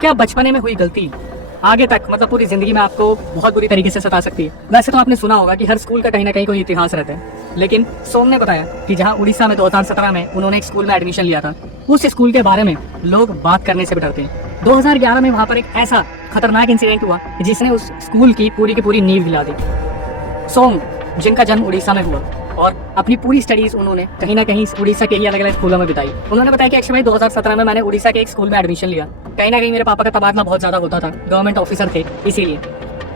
क्या बचपने में हुई गलती आगे तक मतलब पूरी जिंदगी में आपको बहुत बुरी तरीके से सता सकती है। वैसे तो आपने सुना होगा कि हर स्कूल का कहीं ना कहीं कोई इतिहास रहता है, लेकिन सोम ने बताया कि जहां उड़ीसा में 2017 में उन्होंने एक स्कूल में एडमिशन लिया था, उस स्कूल के बारे में लोग बात करने से भी डरते हैं। 2011 में वहां पर एक ऐसा खतरनाक इंसिडेंट हुआ जिसने उस स्कूल की पूरी नींव हिला दी। सोम, जिनका जन्म उड़ीसा में हुआ और अपनी पूरी स्टडीज उन्होंने कहीं ना कहीं उड़ीसा के ही अलग अलग स्कूलों में बिताई। उन्होंने बताया कि एक्चुअली भाई 2017 में मैंने उड़ीसा के एक स्कूल में एडमिशन लिया। कहीं ना कहीं मेरे पापा का तबादला बहुत ज़्यादा होता था, गवर्नमेंट ऑफिसर थे, इसीलिए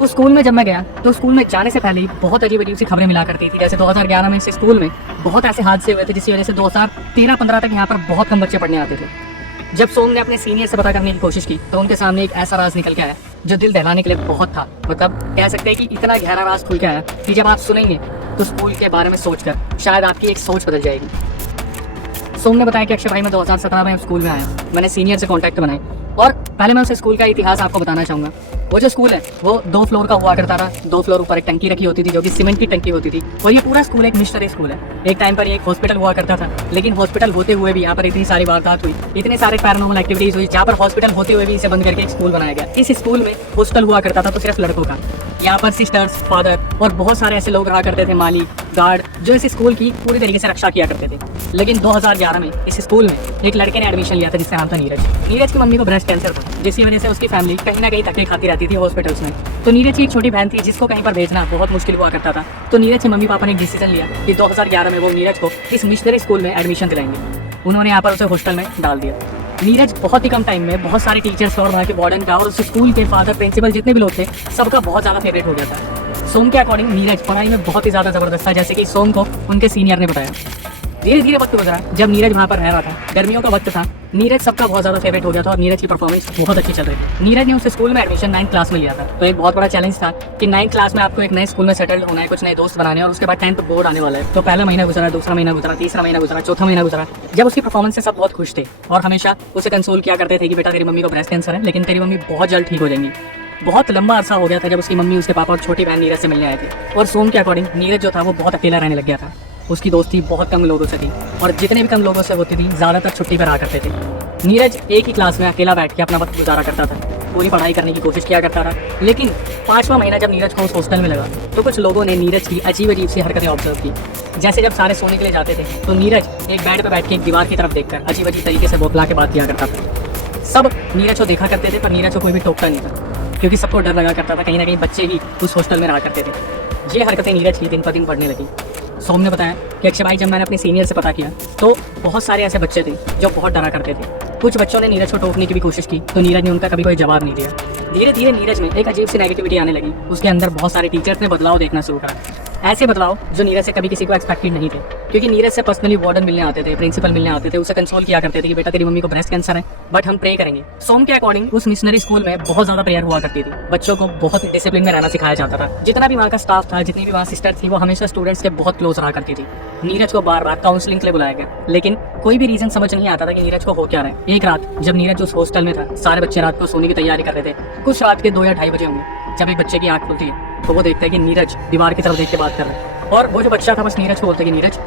उस स्कूल में जब मैं गया तो स्कूल में जाने से पहले ही बहुत अजीब सी खबरें मिला करती थी। जैसे 2011 में इस स्कूल में बहुत ऐसे हादसे हुए थे जिसकी वजह से 2013-15 तक यहाँ पर बहुत कम बच्चे पढ़ने आते थे। जब सोम ने अपने सीनियर से पता करने की कोशिश की तो उनके सामने एक ऐसा राज निकल के आया जो दिल दहलाने के लिए बहुत था। मतलब कह सकते हैं कि इतना गहरा राज खुल के आया कि जब आप सुनेंगे तो स्कूल के बारे में सोचकर शायद आपकी एक सोच बदल जाएगी। सोम ने बताया कि अक्षय भाई मैं 2017 में स्कूल में आया, मैंने सीनियर से कांटेक्ट बनाए और पहले मैं उस स्कूल का इतिहास आपको बताना चाहूँगा। वो जो स्कूल है वो 2 फ्लोर का हुआ करता था। 2 फ्लोर ऊपर एक टंकी रखी होती थी जो कि सीमेंट की टंकी होती थी और ये पूरा स्कूल एक मिशनरी स्कूल है। एक टाइम पर ये एक हॉस्पिटल हुआ करता था, लेकिन हॉस्पिटल होते हुए भी यहाँ पर इतनी सारी वारदात हुई, इतने सारे पैरानॉर्मल एक्टिविटीज हुई, जहाँ पर हॉस्पिटल होते हुए भी इसे बंद करके एक स्कूल बनाया गया। इस स्कूल में हॉस्टल हुआ करता था तो सिर्फ लड़कों का। यहाँ पर सिस्टर्स, फादर और बहुत सारे ऐसे लोग रहा करते थे, माली, गार्ड, जो इस स्कूल की पूरी तरीके से रक्षा किया करते थे। लेकिन 2011 में इस स्कूल में एक लड़के ने एडमिशन लिया था जिसका नाम था नीरज। नीरज की मम्मी को ब्रेस्ट कैंसर था, जिसकी वजह से उसकी फैमिली कहीं ना कहीं धक्के खाती रहती थी हॉस्पिटल्स में। तो नीरज की एक छोटी बहन थी जिसको कहीं पर भेजना बहुत मुश्किल हुआ करता था। तो नीरज के मम्मी पापा ने एक डिसीजन लिया कि 2011 में वो नीरज को इस मिशनरी स्कूल में एडमिशन दिलाएंगे। उन्होंने यहाँ पर उसे हॉस्टल में डाल दिया। नीरज बहुत ही कम टाइम में बहुत सारे टीचर्स और वहाँ के वार्डन का और उस स्कूल के फादर, प्रिंसिपल, जितने भी लोग थे, सबका बहुत ज़्यादा फेवरेट हो गया था। सोम के अकॉर्डिंग नीरज पढ़ाई में बहुत ही ज़्यादा ज़बरदस्त था, जैसे कि सोम को उनके सीनियर ने बताया। धीरे धीरे वक्त गुजरा, जब नीरज वहाँ पर रह रहा था, गर्मियों का वक्त था, नीरज सबका बहुत ज़्यादा फेवरेट हो गया था और नीरज की परफॉर्मेंस बहुत अच्छी चल रही थी। नीरज ने उस स्कूल में एडमिशन 9th क्लास में लिया था, तो एक बहुत बड़ा चैलेंज था कि 9th क्लास में आपको एक नए स्कूल में सेटल्ड होना है, कुछ नए दोस्त बनाने हैं और उसके बाद 10th बोर्ड आने वाला है। तो पहला महीना गुजरा, दूसरा महीना गुजरा, तीसरा महीना गुजरा, चौथा महीना गुजरा। जब उसकी परफॉर्मेंस से सब बहुत खुश थे और हमेशा उसे कंसोल किया करते थे कि बेटा तेरी मम्मी को ब्रेस्ट कैंसर है, लेकिन तेरी मम्मी बहुत जल्द ठीक हो जाएंगी। बहुत लंबा अरसा हो गया था जब उसकी मम्मी, उसके पापा और छोटी बहन नीरज से मिलने आए थे। और सोम के अकॉर्डिंग नीरज जो था वो बहुत अकेला रहने लग गया था। उसकी दोस्ती बहुत कम लोगों से थी और जितने भी कम लोगों से होती थी ज़्यादातर छुट्टी पर आ करते थे। नीरज एक ही क्लास में अकेला बैठ के अपना वक्त गुजारा करता था, पूरी पढ़ाई करने की कोशिश किया करता था। लेकिन 5वां महीना जब नीरज को उस हॉस्टल में लगा तो कुछ लोगों ने नीरज की अजीब सी हरकतें ऑब्जर्व की। जैसे जब सारे सोने के लिए जाते थे तो नीरज एक बेड पर बैठ के एक दीवार की तरफ देखकर अजीब तरीके से बोतला के बात किया करता था। सब नीरज को देखा करते थे पर नीरज को कोई भी टोकता नहीं था, क्योंकि सबको डर लगा करता था कहीं ना कहीं बच्चे ही उस हॉस्टल में रहा करते थे। ये हरकतें नीरज की दिन पर दिन बढ़ने लगी। सोम ने बताया कि अक्षय भाई जब मैंने अपने सीनियर से पता किया तो बहुत सारे ऐसे बच्चे थे जो बहुत डरा करते थे। कुछ बच्चों ने नीरज को टोकने की भी कोशिश की तो नीरज ने उनका कभी कोई जवाब नहीं दिया। धीरे धीरे नीरज में एक अजीब सी नेगेटिविटी आने लगी। उसके अंदर बहुत सारे टीचर्स ने बदलाव देखना शुरू करा, ऐसे बदलाव जो नीरज से कभी किसी को एक्सपेक्टेड नहीं थे, क्योंकि नीरज से पर्सनली वार्डन मिलने आते थे, प्रिंसिपल मिलने आते थे, उसे कंसोल किया करते थे कि बेटा तेरी मम्मी को ब्रेस्ट कैंसर है बट हम प्रे करेंगे। सोम के अकॉर्डिंग उस मिशनरी स्कूल में बहुत ज़्यादा प्रेयर हुआ करती थी, बच्चों को बहुत डिसिप्लिन में रहना सिखाया जाता था। जितना भी वहाँ का स्टाफ था, जितनी भी वहाँ सिस्टर थी, वो हमेशा स्टूडेंट्स के बहुत क्लोज रहा करती थी। नीरज को बार बार काउंसलिंग के लिए बुलाया गया, लेकिन कोई भी रीजन समझ नहीं आता था कि नीरज को हो क्या रहा है। एक रात जब नीरज उस हॉस्टल में था, सारे बच्चे रात को सोने की तैयारी कर रहे थे। कुछ रात के 2 या 2:30 बजे होंगे जब एक बच्चे की आंख खुलती है तो वो देखता है कि नीरज दीवार की तरफ देख के बात कर रहा है और वो जो बच्चा था बस नीरज को बोलता है कि नीरज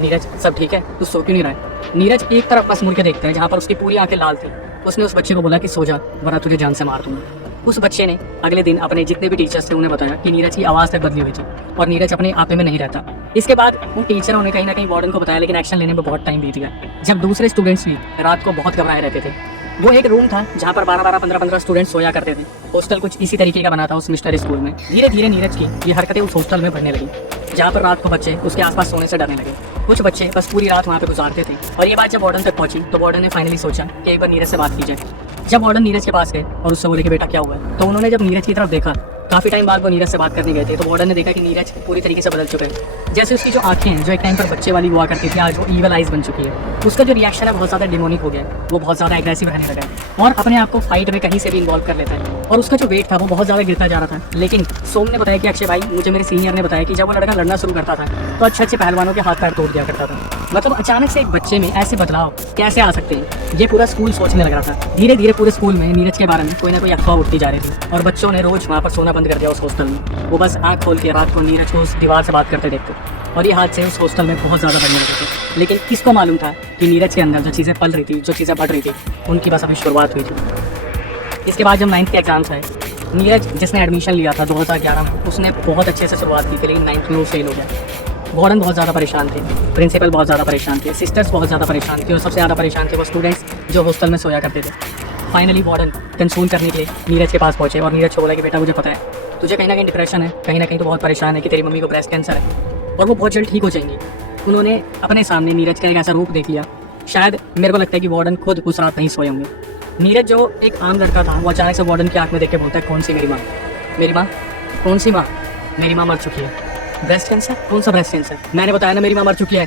नीरज सब ठीक है, तू सो क्यों नहीं रहा है। नीरज एक तरफ बस मुड़ के देखता है जहाँ पर उसकी पूरी आंखें लाल थी। उसने उस बच्चे को बोला कि सो जा वरना तुझे जान से मार दूंगा। उस बच्चे ने अगले दिन अपने जितने भी टीचर्स थे उन्हें बताया कि नीरज की आवाज़ तक बदली हुई थी और नीरज अपने आपे में नहीं रहता। इसके बाद उन टीचरों ने कहीं ना कहीं वार्डन को बताया, लेकिन एक्शन लेने में बहुत टाइम बीत गया। जब दूसरे स्टूडेंट्स भी रात को बहुत घबराए रहते थे। वो एक रूम था जहाँ पर 12-12, 15-15 स्टूडेंट्स सोया करते थे। हॉस्टल कुछ इसी तरीके का बना था उस मिशनरी स्कूल में। धीरे धीरे नीरज की ये हरकतें उस हॉस्टल में बढ़ने लगी, जहाँ पर रात को बच्चे उसके आसपास सोने से डरने लगे। कुछ बच्चे बस पूरी रात वहाँ पे गुजारते थे और ये बात जब वार्डन तक पहुंची तो वार्डन ने फाइनली सोचा कि एक बार नीरज से बात की जाए। जब वार्डन नीरज के पास गए और उससे बोले कि बेटा क्या हुआ है, तो उन्होंने जब नीरज की तरफ देखा, काफ़ी टाइम बाद वो नीरज से बात करने गए थे, तो वार्डन ने देखा कि नीरज पूरी तरीके से बदल चुके हैं। जैसे उसकी जो आंखें हैं जो एक टाइम पर बच्चे वाली हुआ करती थी, आज वो ईवल आइज बन चुकी है। उसका जो रिएक्शन है बहुत ज़्यादा डिमोनिक हो गया है, वो बहुत ज़्यादा एग्रेसिव रहने लगा है और अपने आप को फाइट में कहीं से भी इन्वॉल्व कर लेता है। और उसका जो वेट था वो बहुत ज़्यादा गिरता जा रहा था। लेकिन सोम ने बताया कि अक्षय भाई, मुझे मेरे सीनियर ने बताया कि जब वो लड़का लड़ना शुरू करता था तो अच्छे पहलवानों के हाथ पैर तोड़ दिया करता था। मतलब अचानक से एक बच्चे में ऐसे बदलाव कैसे आ सकते हैं, ये पूरा स्कूल सोचने लग रहा था। धीरे धीरे पूरे स्कूल में नीरज के बारे में कोई ना कोई अफवाह उठती जा रही थी और बच्चों ने रोज वहाँ पर सोना बंद कर दिया उस हॉस्टल में। वो बस आँख खोल के रात को नीरज को उस दीवार से बात करते देखते और ये हादसे उस हॉस्टल में बहुत ज़्यादा बढ़ने लगे थे। लेकिन किसको मालूम था कि नीरज के अंदर जो चीज़ें पल रही थी, जो चीज़ें बढ़ रही थी, उनकी बस अभी शुरुआत हुई थी। इसके बाद जब 9th के एग्जाम्स आए, नीरज जिसने एडमिशन लिया था 2011 में, उसने बहुत अच्छे से शुरुआत की थी, लेकिन 9th में वो फेल हो गया। वार्डन बहुत ज़्यादा परेशान थे, प्रिंसिपल बहुत ज़्यादा परेशान थे, सिस्टर्स बहुत ज़्यादा परेशान थे, और सबसे ज़्यादा परेशान थे वो स्टूडेंट्स जो हॉस्टल में सोया करते थे। फाइनली वार्डन कंसोल करने के लिए नीरज के पास पहुंचे और नीरज को बोला कि बेटा मुझे पता है तुझे कहीं ना कहीं डिप्रेशन है, कहीं ना कहीं तो बहुत परेशान है कि तेरी मम्मी को ब्रेस्ट कैंसर है और वो बहुत जल्द ठीक हो जाएंगी। उन्होंने अपने सामने नीरज का एक ऐसा रूप देख लिया, शायद मेरे को लगता है कि वार्डन खुद उस रात नहीं सोए होंगे। नीरज जो एक आम लड़का था, वो अचानक से वार्डन की आंख में देख के बोलता है, कौन सी मेरी माँ? मेरी माँ? कौन सी माँ? मेरी माँ मर चुकी है। Breast cancer? कौन सा ब्रेस्ट कैंसर? मैंने बताया ना मेरी माँ मर चुकी है।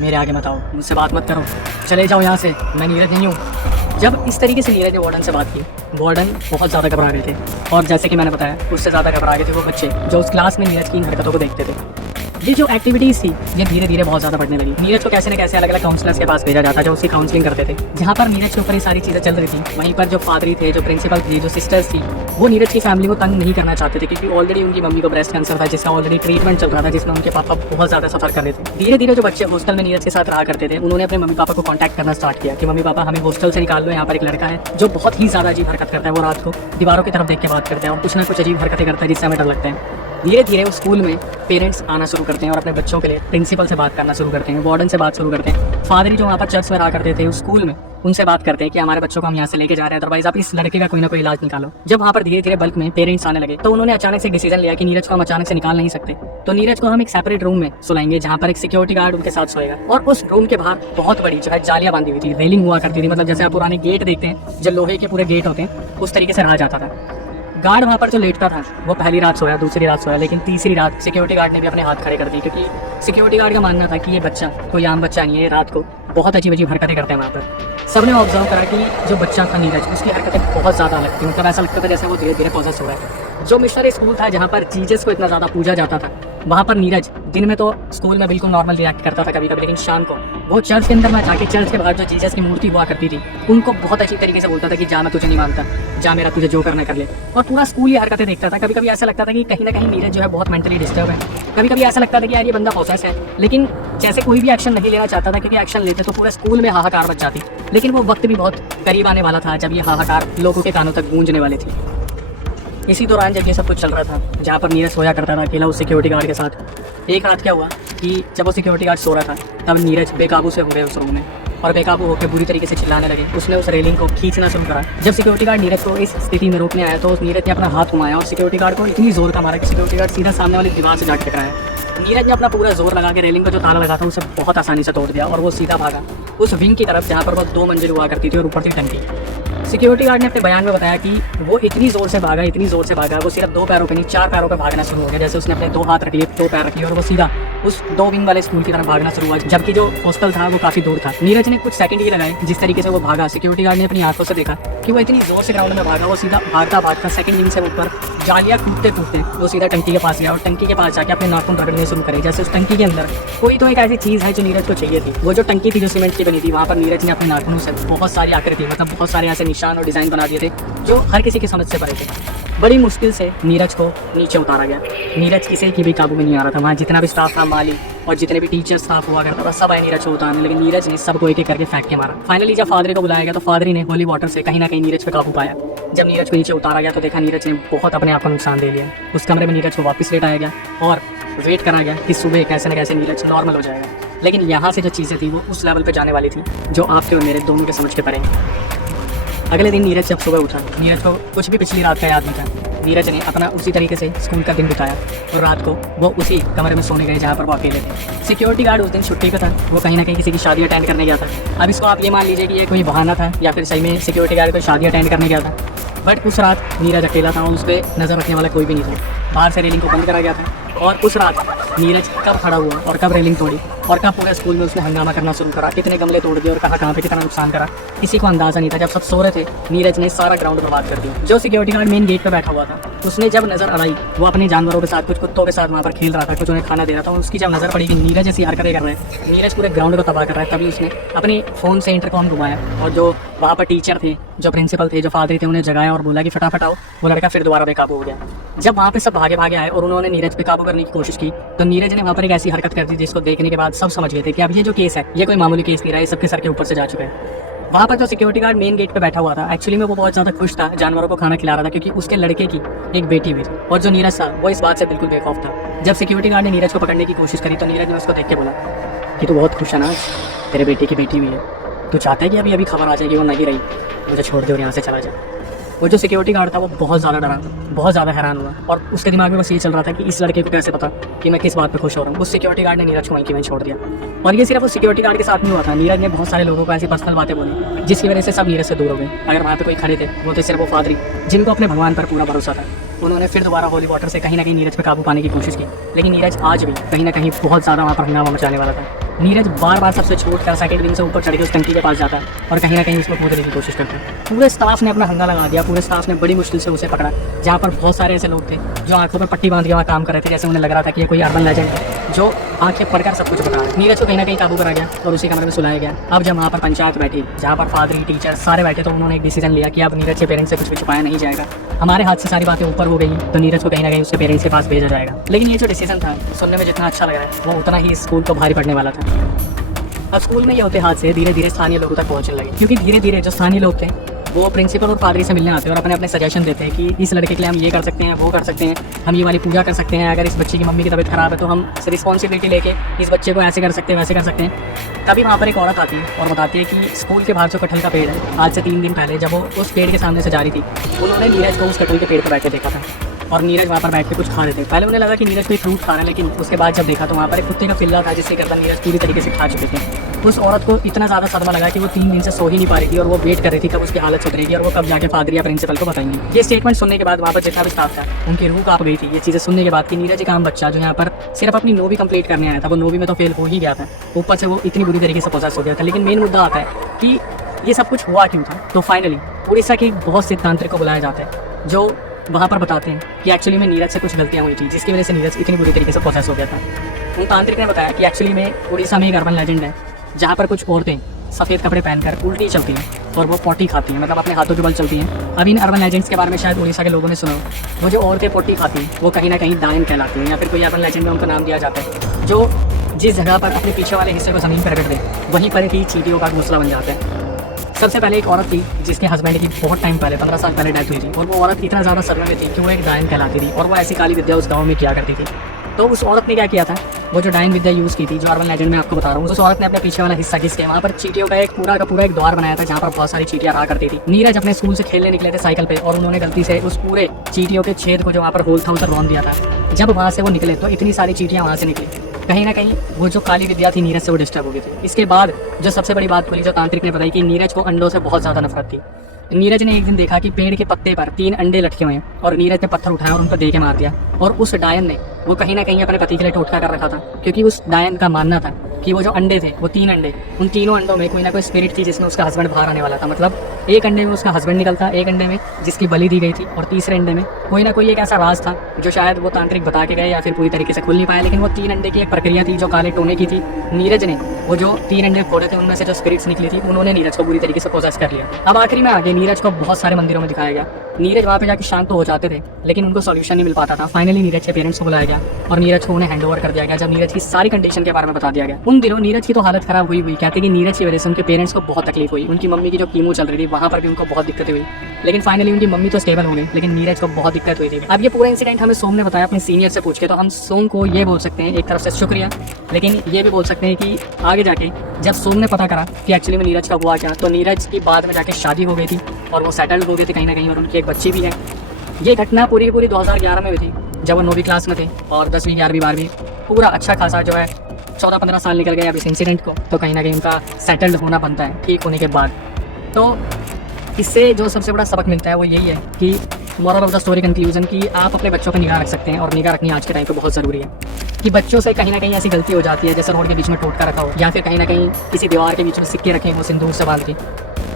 मेरे आगे मत आओ, मुझसे बात मत करो, चले जाओ यहाँ से, मैं नीरज नहीं हूँ। जब इस तरीके से नीरज ने वार्डन से बात की, वार्डन बहुत ज़्यादा घबरा गए थे, और जैसे कि मैंने बताया उससे ज़्यादा घबरा गए थे वो बच्चे जो उस क्लास में नीरज की इन हरकतों को देखते थे। ये जो एक्टिविटीज़ थी ये धीरे धीरे बहुत ज़्यादा बढ़ने लगी। नीरज को कैसे न कैसे अलग अलग काउंसलर्स के पास भेजा जाता जो उसकी काउंसलिंग करते थे। जहाँ पर नीरज के ऊपर ये सारी चीज़ें चल रही थी, वहीं पर जो फादरी थे, जो प्रिंसिपल थी, जो सिस्टर्स थी, वो नीरज की फैमिली को तंग नहीं करना चाहते थे, क्योंकि ऑलरेडी उनकी मम्मी को ब्रेस्ट कैंसर था जिसका ऑलरेडी ट्रीटमेंट चल रहा था, जिसमें उनके पापा बहुत ज़्यादा सफर कर रहे थे। धीरे धीरे जो बच्चे हॉस्टल में नीरज के साथ रहा करते थे, उन्होंने अपने मम्मी पापा को कॉन्टैक्ट करना स्टार्ट किया कि मम्मी पापा हमें हॉस्टल से निकाल लो, यहाँ पर एक लड़का है जो बहुत ही ज़्यादा अजीब हरकत करता है, वो रात को दीवारों की तरफ देख के बात करता है और कुछ ना कुछ अजीब हरकतें करता है जिससे हमें डर लगता है। धीरे धीरे उस स्कूल में पेरेंट्स आना शुरू करते हैं और अपने बच्चों के लिए प्रिंसिपल से बात करना शुरू करते हैं, वार्डन से बात शुरू करते हैं। फादर जो वहाँ पर चर्च में रहा करते थे उस स्कूल में, उनसे बात करते हैं कि हमारे बच्चों को हम यहाँ से लेके जा रहे हैं, अदरवाइज आप इस लड़के का कोई ना कोई इलाज निकालो। जब वहाँ पर धीरे धीरे बल्क में पेरेंट्स आने लगे, तो उन्होंने अचानक से डिसीजन लिया कि नीरज को हम अचानक से निकाल नहीं सकते, तो नीरज को हम एक सेपरेट रूम में सुलाएंगे जहाँ पर एक सिक्योरिटी गार्ड उनके साथ सोएगा। और उस रूम के बाहर बहुत बड़ी जो है जालियां बांधी हुई थी, रेलिंग हुआ करती थी, मतलब जैसे आप पुराने गेट देखते हैं जो लोहे के पूरे गेट होते हैं, उस तरीके से रहा जाता था। गार्ड वहाँ पर जो लेटता था वो पहली रात सोया, दूसरी रात सोया, लेकिन तीसरी रात सिक्योरिटी गार्ड ने भी अपने हाथ खड़े कर दिए, क्योंकि सिक्योरिटी गार्ड का मानना था कि ये बच्चा कोई आम बच्चा नहीं है, रात को बहुत अजीब अजीब हरकतें करते हैं वहाँ पर। सबने ऑब्जर्व करा कि जो बच्चा था नीरज, उसकी हरकतें बहुत ज़्यादा अलग थी, मतलब ऐसा लगता था जैसे वो धीरे धीरे पॉसेस हो रहा है। जो मिशनरी स्कूल था जहाँ पर जीसस को इतना ज़्यादा पूजा जाता था, वहाँ पर नीरज दिन में तो स्कूल में बिल्कुल नॉर्मल रिएक्ट करता था कभी कभी, लेकिन शाम को वो चर्च के अंदर ना जाके चर्च के बाहर जो जीसस की मूर्ति हुआ करती थी उनको बहुत अच्छी तरीके से बोलता था कि जा मैं तुझे नहीं मानता, जा मेरा तुझे जो करना कर ले। और पूरा स्कूल ये हरकतें देखता था। कभी कभी ऐसा लगता था कि कहीं ना कहीं नीरज जो है बहुत मेंटली डिस्टर्ब है, कभी कभी ऐसा लगता था कि यार ये बंदा पॉसेस है, लेकिन जैसे कोई भी एक्शन नहीं लेना चाहता था, क्योंकि एक्शन लेते तो पूरे स्कूल में हाहाकार मच जाती। लेकिन वो वक्त भी बहुत करीब आने वाला था जब ये हाहाकार लोगों के कानों तक गूंजने वाले थे। इसी दौरान जब ये सब कुछ चल रहा था, जहाँ पर नीरज सोया करता था अकेला उस सिक्योरिटी गार्ड के साथ, एक रात क्या हुआ कि जब वो सिक्योरिटी गार्ड सो रहा था तब नीरज बेकाबू से हो गए उस रूम में और बेकाबू होकर बुरी तरीके से चिल्लाने लगे। उसने उस रेलिंग को खींचना शुरू करा। जब सिक्योरिटी गार्ड नीरज को इस स्थिति में रोकने आया तो उस नीरज ने अपना हाथ घुमाया और सिक्योरिटी गार्ड को इतनी जोर का मारा कि सिक्योरिटी गार्ड सीधा सामने वाली दीवार से जाकर टकराया। नीरज ने अपना पूरा जोर लगा के रेलिंग पर जो ताला लगा था उसे बहुत आसानी से तोड़ दिया और वो सीधा भागा उस विंग की तरफ जहाँ पर वो 2 मंजिल हुआ करती थी और ऊपर थी टंकी। सिक्योरिटी गार्ड ने अपने बयान में बताया कि वो इतनी जोर से भागा, वो सिर्फ 2 पैरों पे नहीं 4 पैरों पे भागना शुरू हो गया। जैसे उसने अपने 2 हाथ रख लिए, 2 पैर रख लिए और वो सीधा उस 2 विंग वाले स्कूल की तरफ भागना शुरू हुआ, जबकि जो हॉस्टल था वो काफी दूर था। नीरज ने कुछ सेकंड ही लगाए जिस तरीके से वो भागा। सिक्योरिटी गार्ड ने अपनी आंखों से देखा कि वो इतनी जोर से ग्राउंड में भागा, वो सीधा भागता सेकंड विंग से ऊपर जालियां कूदते वो सीधा टंकी के पास गया और टंकी के पास जाके अपने नाखून रगड़ने शुरू करे। जैसे उस टंकी के अंदर कोई तो एक ऐसी चीज़ है जो नीरज को चाहिए थी। वो जो टंकी थी जो सीमेंट की बनी थी, वहाँ पर नीरज ने अपने नाखूनों से बहुत सारी आकृति, मतलब बहुत सारे ऐसे निशान और डिज़ाइन बना दिए थे जो हर किसी की समझ से परे थे। बड़ी मुश्किल से नीरज को नीचे उतारा गया। नीरज किसी की भी काबू में नहीं आ रहा था। वहाँ जितना भी स्टाफ था, माली और जितने भी टीचर स्टाफ हुआ करता था, सब आए नीरज को उतारने, लेकिन नीरज ने सबको एक एक करके फेंक के मारा। फाइनली जब फादरी को बुलाया गया तो फादरी ने होली वाटर से कहीं ना कहीं नीरज पे काबू पाया। जब नीरज को नीचे उतारा गया तो देखा नीरज ने बहुत अपने आप को नुकसान दे लिया। उस कमरे में नीरज को वापस लेटाया गया और वेट करा गया कि सुबह कैसे न कैसे नीरज नॉर्मल हो जाएगा। लेकिन यहाँ से जो चीज़ें थी वो उस लेवल पे जाने वाली थी जो आपके और मेरे दोनों के समझ के परे। अगले दिन नीरज जब सुबह उठा, नीरज को कुछ भी पिछली रात का याद नहीं था। नीरज ने अपना उसी तरीके से स्कूल का दिन बिताया और रात को वो उसी कमरे में सोने गए जहाँ पर वो अकेले थे। सिक्योरिटी गार्ड उस दिन छुट्टी पे था, वो कहीं ना कहीं किसी की शादी अटेंड करने गया था। अब इसको आप ये मान लीजिए कि ये कोई बहाना था या फिर सही में सिक्योरिटी गार्ड कोई शादी अटेंड करने गया था। बट उस रात नीरज अकेला था और उस पर नज़र रखने वाला कोई भी नहीं था। बाहर से रेलिंग को बंद करा गया था और उस रात नीरज कब खड़ा हुआ और कब रेलिंग तोड़ी और कब पूरे स्कूल में उसने हंगामा करना शुरू करा, कितने गमले तोड़ दिए और कहाँ पे कितना नुकसान करा, किसी को अंदाजा नहीं था। जब सब सो रहे थे नीरज ने सारा ग्राउंड बर्बाद कर दिया। जो सिक्योरिटी गार्ड मेन गेट पे बैठा हुआ था, उसने जब नजर आई वो अपने जानवरों के साथ, कुछ कुत्तों के साथ वहाँ पर खेल रहा था, कुछ उन्हें खाना दे रहा था। उसकी जब नजर पड़ी कि नीरज ऐसी हरकतें कर रहे हैं, नीरज पूरे ग्राउंड को तबाह कर रहा है, तभी उसने अपने फ़ोन से इंटरकॉम घुमाया और जो वहाँ पर टीचर थे, जो प्रिंसिपल थे, जो फादर थे, उन्हें जगाया और बोला कि फटाफट आओ। वो लड़का फिर दोबारा बेकाबू हो गया। जब वहाँ पे सब भागे आए और उन्होंने नीरज पे काबू करने की कोशिश की तो नीरज ने वहाँ पर एक ऐसी हरकत कर दी जिसको देखने के बाद सब समझ गए थे कि अब ये जो केस है ये कोई मामूली केस नहीं रहा है, सबके सर के ऊपर से जा चुका है। वहाँ पर जो सिक्योरिटी गार्ड मेन गेट पे बैठा हुआ था, एक्चुअली में वो बहुत ज़्यादा खुश था, जानवरों को खाना खिला रहा था, क्योंकि उसके लड़के की एक बेटी हुई थी। और जो नीरज था वो इस बात से बिल्कुल बेखौफ था। जब सिक्योरिटी गार्ड ने नीरज को पकड़ने की कोशिश करी तो नीरज ने उसको देख के बोला कि तू बहुत खुश है ना, तेरे बेटे की बेटी हुई है, तू चाहता है कि अभी अभी खबर आ जाएगी वो नहीं रही, मुझे छोड़ दे और यहाँ से चला जाए। वो जो सिक्योरिटी गार्ड था वो बहुत ज़्यादा डरा, बहुत ज़्यादा हैरान हुआ और उसके दिमाग में बस ये चल रहा था कि इस लड़के को कैसे पता कि मैं किस बात पे खुश हो रहा हूँ। उस सिक्योरिटी गार्ड ने नीरज को वहीं की वहीं छोड़ दिया। और ये सिर्फ उस सिक्योरिटी गार्ड के साथ नहीं हुआ था, नीरज ने बहुत सारे लोगों को ऐसी पर्सनल बातें बोली जिसकी वजह से सब नीरज से दूर हो गए। अगर वहाँ पे कोई खड़े थे वो थे सिर्फ वो फादरी जिनको अपने भगवान पर पूरा भरोसा था। उन्होंने फिर दोबारा होली वाटर से कहीं ना कहीं नीरज पे काबू पाने की कोशिश की, लेकिन नीरज आज भी कहीं ना कहीं बहुत ज़्यादा वहाँ पर हंगामा मचाने वाला था। नीरज बार बार सबसे छूट कर सेकंड विंग से ऊपर चढ़ के उस टंकी के पास जाता है और कहीं ना कहीं उसको कूदने की कोशिश करता है। पूरे स्टाफ ने अपना हंगा लगा दिया, पूरे स्टाफ ने बड़ी मुश्किल से उसे पकड़ा, जहाँ पर बहुत सारे ऐसे लोग थे जो आंखों पर पट्टी बांध के वहाँ काम कर रहे थे, जैसे उन्हें लग रहा था कि ये कोई अर्बन लेजेंड है जो आंखें पढ़कर सब कुछ बता रहा है। नीरज को कहीं ना कहीं काबू करा गया और उसी कमरे में सुलाया गया। अब जब वहाँ पर पंचायत बैठी, जहाँ पर फादरी टीचर सारे बैठे, तो उन्होंने एक डिसीजन लिया कि अब नीरज के पेरेंट्स से कुछ भी छुपाया नहीं जाएगा। हमारे हाथ से सारी बातें ऊपर हो गई तो नीरज को कहीं ना कहीं उसके पेरेंट्स के पास भेजा जाएगा। लेकिन ये जो डिसीजन था सुनने में जितना अच्छा लग रहा है वो उतना ही स्कूल को भारी पड़ने वाला था। अब स्कूल में ये होते हाथ से धीरे धीरे स्थानीय लोगों तक पहुंचने लगे, क्योंकि धीरे धीरे जो स्थानीय लोग थे वो प्रिंसिपल और पादरी से मिलने आते हैं और अपने अपने सजेशन देते हैं कि इस लड़के के लिए हम ये कर सकते हैं, वो कर सकते हैं, हम ये वाली पूजा कर सकते हैं, अगर इस बच्चे की मम्मी की तबीयत खराब है तो हम रिस्पॉन्सिबिलिटी लेके इस बच्चे को ऐसे कर सकते हैं, वैसे कर सकते हैं। तभी वहाँ पर एक औरत आती है और बताती है कि स्कूल के बाहर जो कटहल का पेड़ है, आज से 3 दिन पहले जब वो उस पेड़ के सामने से जा रही थी, उन्होंने नीरज को उस कटहल के पेड़ पर बैठे देखा था और नीरज वहाँ पर बैठ के कुछ खा रहे थे। पहले उन्हें लगा कि नीरज कोई फ्रूट खा रहा है, लेकिन उसके बाद जब देखा तो वहाँ पर एक कुत्ते का पिल्ला था जिससे गर्दन नीरज पूरी तरीके से खा चुके थे। उस औरत को इतना ज़्यादा सदमा लगा कि वो 3 दिन से सो ही नहीं पा रही थी और वो वेट कर रही थी कब उसकी हालत सुधरेगी और वो कब जाके फादर या प्रिंसिपल को बताएंगे। ये स्टेटमेंट सुनने के बाद वहाँ पर जितना भी स्टाफ था उनकी रूह कांप गई थी ये चीज़ें सुनने के बाद कि नीरज एक आम बच्चा जो यहाँ पर सिर्फ अपनी 9वीं कंप्लीट करने आया था, वो 9वीं में तो फेल हो ही गया था, ऊपर से वो इतनी बुरी तरीके से पोसेस हो गया था। लेकिन मेन मुद्दा आता है कि ये सब कुछ हुआ क्यों था। तो फाइनली उड़ीसा के बहुत से तांत्रिक को बुलाया जाता है जो वहाँ पर बताते हैं कि एक्चुअली में नीरज से कुछ गलतियाँ हुई थी जिसकी वजह से नीरज इतनी बुरी तरीके से प्रोसेस हो गया था। उन तांत्रिक ने बताया कि एक्चुअली में उड़ीसा में एक अर्बन लेजेंड है जहाँ पर कुछ औरतें सफ़ेद कपड़े पहनकर उल्टी चलती हैं और वो पोटी खाती हैं, मतलब अपने हाथों के बल चलती हैं। अब इन अर्बन लेजेंड्स के बारे में शायद उड़ीसा के लोगों ने सुना, वो जो औरतें पोटी खाती हैं वो कहीं ना कहीं डायन कहलाती हैं या फिर कोई अर्बन लेजेंड में उनका नाम दिया जाता है, जो जिस जगह पर अपने पीछे वाले हिस्से को ज़मीन पर रगड़ दे वहीं पर ही चींटियों का घोंसला बन जाता है। सबसे पहले एक औरत थी जिसके हस्बैंड की बहुत टाइम पहले 15 साल पहले डेथ हुई थी और वो औरत इतना ज़्यादा सदमे में थी कि वो एक डायन कहलाती थी और वो ऐसी काली विद्या उस गाँव में किया करती थी। तो उस औरत ने क्या किया था, वो जो डायन विद्या यूज़ की थी, जो अर्बन लेजेंड में आपको बता रहा हूँ, उस औरत ने अपने पीछे वाला हिस्सा घिस के वहाँ पर चींटियों का एक पूरा का पूरा एक द्वार बनाया था जहाँ पर बहुत सारी चींटियाँ रहा करती थी। नीरज अपने स्कूल से खेलने निकले थे साइकिल पे और उन्होंने गलती से उस पूरे चींटियों के छेद को जो वहाँ पर होल था उसे रौंद दिया था। जब वहाँ से वो निकले तो इतनी सारी चींटियाँ वहाँ से निकली, कहीं ना कहीं वो जो काली विद्या थी नीरज से वो डिस्टर्ब हो गई थी। इसके बाद जो सबसे बड़ी बात खुली, जो तांत्रिक ने बताई कि नीरज को अंडों से बहुत ज़्यादा नफरत थी। नीरज ने एक दिन देखा कि पेड़ के पत्ते पर 3 अंडे लटके हुए हैं और नीरज ने पत्थर उठाया और उनको दे के मार दिया। और उस डायन ने वो कहीं ना कहीं अपने पति के लिए टोटका कर रखा था, क्योंकि उस डायन का मानना था कि वो जो अंडे थे वो 3 अंडे, उन तीनों अंडों में कोई ना कोई स्पिरिट थी जिसमें उसका हस्बैंड बाहर आने वाला था। मतलब एक अंडे में उसका हस्बैंड निकलता, एक अंडे में जिसकी बलि दी गई थी और तीसरे अंडे में कोई ना कोई एक ऐसा राज था जो शायद वो तांत्रिक बता के गए या फिर पूरी तरीके से खुल नहीं पाया। लेकिन वो 3 अंडे की एक प्रक्रिया थी जो काले टोने की थी। नीरज ने वो जो 3 अंडे फोड़े थे उनमें से जो स्पिरिट्स निकली थी उन्होंने नीरज को बुरी तरीके से पोसेस कर लिया। अब आखिरी में आगे नीरज को बहुत सारे मंदिरों में दिखाया गया। नीरज वहाँ पे जाके शांत तो हो जाते थे लेकिन उनको सॉल्यूशन नहीं मिल पाता था। फाइनली नीरज के पेरेंट्स को बुलाया गया और नीरज को उन्हें हैंड ओवर कर दिया गया। जब नीरज की सारी कंडीशन के बारे में बता दिया गया, उन दिनों नीरज की तो हालत खराब हुई कहते कि नीरज की वजह से उनके पेरेंट्स को बहुत तकलीफ हुई। उनकी मम्मी की जो कीमो चल रही थी वहाँ पर भी उनको बहुत दिक्कतें हुई, लेकिन फाइनली उनकी मम्मी तो स्टेबल हो गई, लेकिन नीरज को बहुत दिक्कत हुई थी। अब ये पूरा इंसिडेंट हमें सोम ने बताया अपने सीनियर से पूछ के, तो हम सोम को ये बोल सकते हैं एक तरफ से शुक्रिया, लेकिन ये भी बोल सकते हैं कि आगे जाके जब सोम ने पता करा कि एक्चुअली में नीरज का हुआ क्या, तो नीरज की बाद में जाके शादी हो गई थी और वो सेटल्ड हो गए थे कहीं ना कहीं और उनकी एक बच्ची भी है। ये घटना पूरी 2011 में हुई थी जब वो 9वीं क्लास में थे और 10वीं 11वीं 12वीं पूरा अच्छा खासा जो है 14-15 साल निकल गए अब इस इंसिडेंट को, तो कहीं ना कहीं उनका सेटल्ड होना बनता है ठीक होने के बाद। तो इससे जो सबसे बड़ा सबक मिलता है वो यही है कि moral of the story conclusion कि आप अपने बच्चों पर निगाह रख सकते हैं और निगाह रखनी आज के टाइम पे बहुत ज़रूरी है कि बच्चों से कहीं ना कहीं ऐसी गलती हो जाती है जैसे रोड के बीच में टोटका रखा हो या फिर कहीं ना कहीं किसी दीवार के बीच में सिक्के रखे हो सिंदूर से बांध के,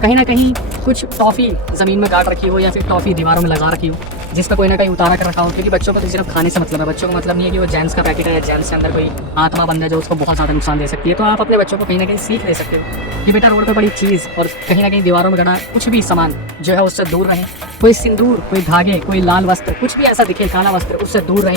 कहीं ना कहीं कुछ टॉफ़ी ज़मीन में गाड़ रखी हो या फिर टॉफ़ी दीवारों में लगा रखी हो जिस पर कोई ना कहीं उतारा कर रखा हो, क्योंकि बच्चों को तो सिर्फ खाने से मतलब है। बच्चों को मतलब नहीं है कि वो जेम्स का पैकेट है या जेम्स के अंदर कोई आत्मा बंद है जो उसको बहुत ज़्यादा नुकसान दे सकती है। तो आप अपने बच्चों को कहीं ना कहीं सीख दे सकते हो कि बेटा रोड पर बड़ी चीज़ और कहीं ना कहीं दीवारों में गड़ा कुछ भी सामान जो है उससे दूर रहें। कोई सिंदूर, कोई धागे, कोई लाल वस्त्र, कुछ भी ऐसा दिखे काला वस्त्र, उससे दूर रहें।